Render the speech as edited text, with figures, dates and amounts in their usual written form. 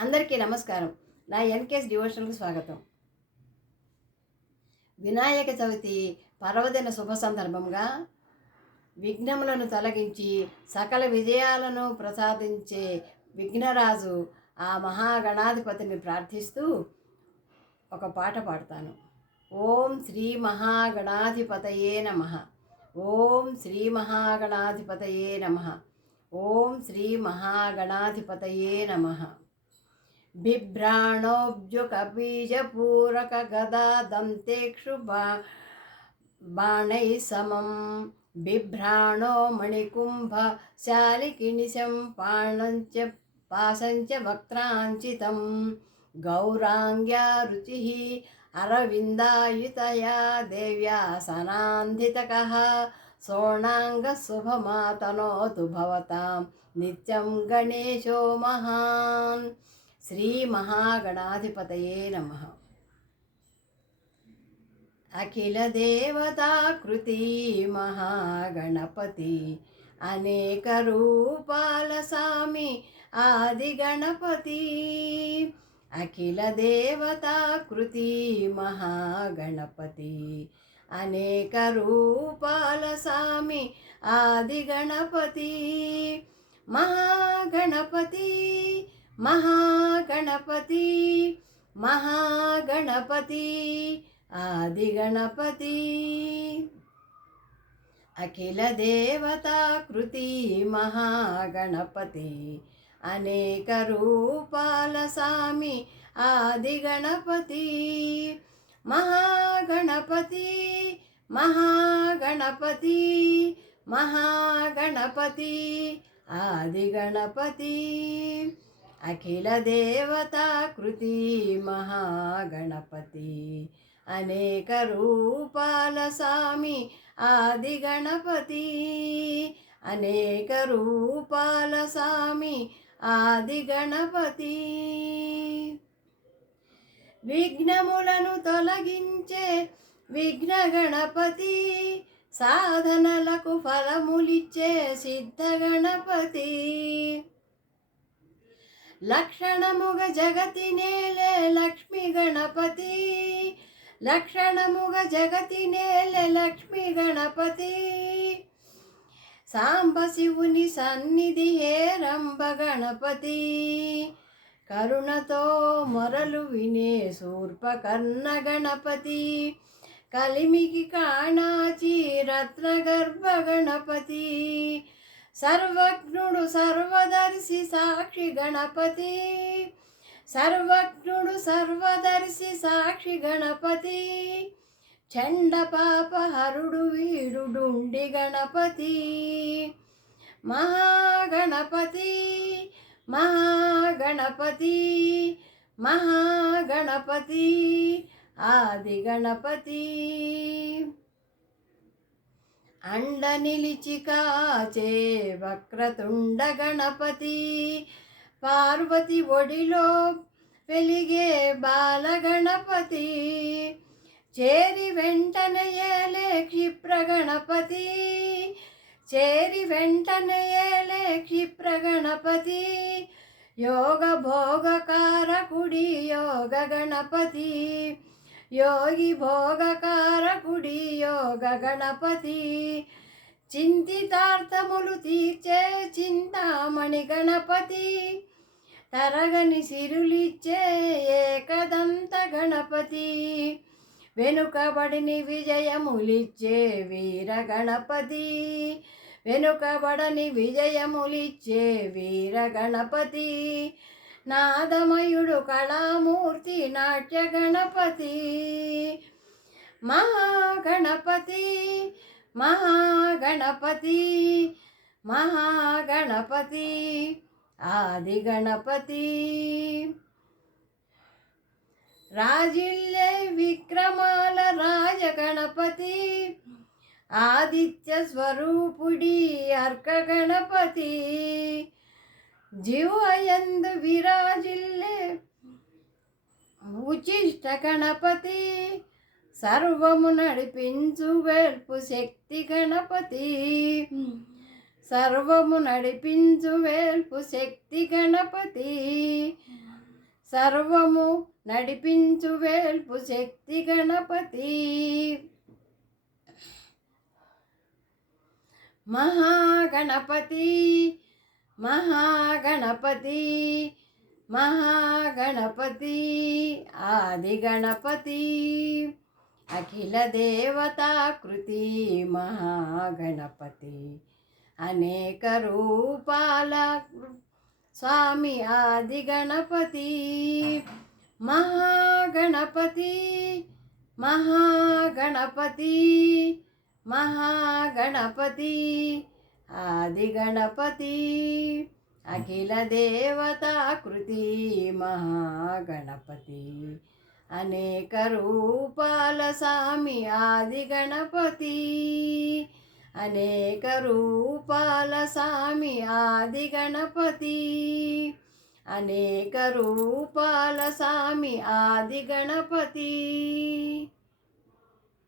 అందరికీ నమస్కారం. నా ఎన్‌కేఎస్ డివోషనల్‌కి స్వాగతం. వినాయక చవితి పర్వదిన శుభ సందర్భంగా విఘ్నములను తొలగించి సకల విజయాలను ప్రసాదించే విఘ్నరాజు ఆ మహాగణాధిపతిని ప్రార్థిస్తూ ఒక పాట పాడతాను. ఓం శ్రీ మహాగణాధిపతయే నమః. ఓం శ్రీ మహాగణాధిపతయే నమః. ఓం శ్రీ మహాగణాధిపతయే నమః. बिभ्राणोऽब्जुकबीजपूरकगदादन्तेक्षु बाणैः समं बिभ्राणो मणिकुम्भशालिकिनिशं पाशञ्च वक्त्राञ्चितं गौराङ्ग्या रुचिः अरविन्दायुतया देव्या सनान्धितकः सोणाङ्गशुभमातनोतु भवतां नित्यं गणेशो महान्. శ్రీ మహాగణాధిపతయే నమః. అఖిల దేవతాకృతి మహాగణపతి అనేక రూపాల స్వామి ఆది గణపతి. అఖిల దేవతాకృతి మహాగణపతి అనేక రూపాల స్వామి ఆది గణపతి. మహాగణపతి మహాగణపతి మహాగణపతి ఆది గణపతి. అఖిల దేవతాకృతి మహాగణపతి అనేక రూపాల స్వామి ఆది గణపతి. మహాగణపతి మహాగణపతి మహాగణపతి ఆది గణపతి. అఖిల దేవతాకృతి మహాగణపతి అనేక రూపాల స్వామి ఆది గణపతి. అనేక రూపాల స్వామి ఆది గణపతి. విఘ్నములను తొలగించే విఘ్న గణపతి సాధనలకు ఫలములిచ్చే సిద్ధ గణపతి. లక్షణముగ జగతి నేలే లక్ష్మీ గణపతి. లక్షణముగ జగతి నేలే లక్ష్మీ గణపతి. సాంబశివుని సన్నిధి హేరంబ గణపతి. కరుణతో మొరలు వినే శూర్పకర్ణ గణపతి. కలిమికి కాణాచి రత్నగర్భ గణపతి. సర్వజ్ఞుడు సర్వదర్శి సాక్షి గణపతి. సర్వజ్ఞుడు సర్వదర్శి సాక్షి గణపతి. చండ పాపహరుడు వీడుండి గణపతి. మహాగణపతి మహాగణపతి మహాగణపతి ఆది గణపతి. అండ నిలిచి కాచే వక్రతుండ గణపతి. పార్వతి ఒడిలో వెలిగే బాల గణపతి. చేరి వెంటనే ఏలే క్షిప్ర గణపతి. చేరి వెంటనే ఏలే క్షిప్ర గణపతి. యోగ భోగకారకుడి యోగ గణపతి. యోగి భోగకారకుడి యోగ గణపతి. చింతితార్థములు తీర్చే చింతామణి గణపతి. తరగని సిరులిచ్చే ఏకదంత గణపతి. వెనుకబడిని విజయములిచ్చే వీర గణపతి. వెనుకబడని విజయములిచ్చే వీర గణపతి. నాదమయుడు కళామూర్తి నాట్య గణపతి. మహాగణపతి మహాగణపతి మహాగణపతి ఆది గణపతి. రాజిల్లే విక్రమాల రాజ గణపతి. ఆదిత్య స్వరూపుడి అర్క గణపతి. జీవయందు విరాజిల్లే ఉచిష్ట గణపతి. సర్వము నడిపించు వేల్పు శక్తి గణపతి. సర్వము నడిపించు వేల్పు శక్తి గణపతి. సర్వము నడిపించు వేల్పు శక్తి గణపతి. మహాగణపతి మహాగణపతి మహాగణపతి ఆది గణపతి, అఖిల దేవతాకృతి మహాగణపతి, అనేక రూపాల స్వామి ఆది గణపతి. మహాగణపతి మహాగణపతి మహాగణపతి ఆది గణపతి, అఖిల దేవతాకృతి మహాగణపతి, అనేక రూపాల స్వామి ఆది గణపతి, అనేక రూపాల స్వామి ఆది గణపతి, అనేక రూపాల స్వామి ఆది గణపతి.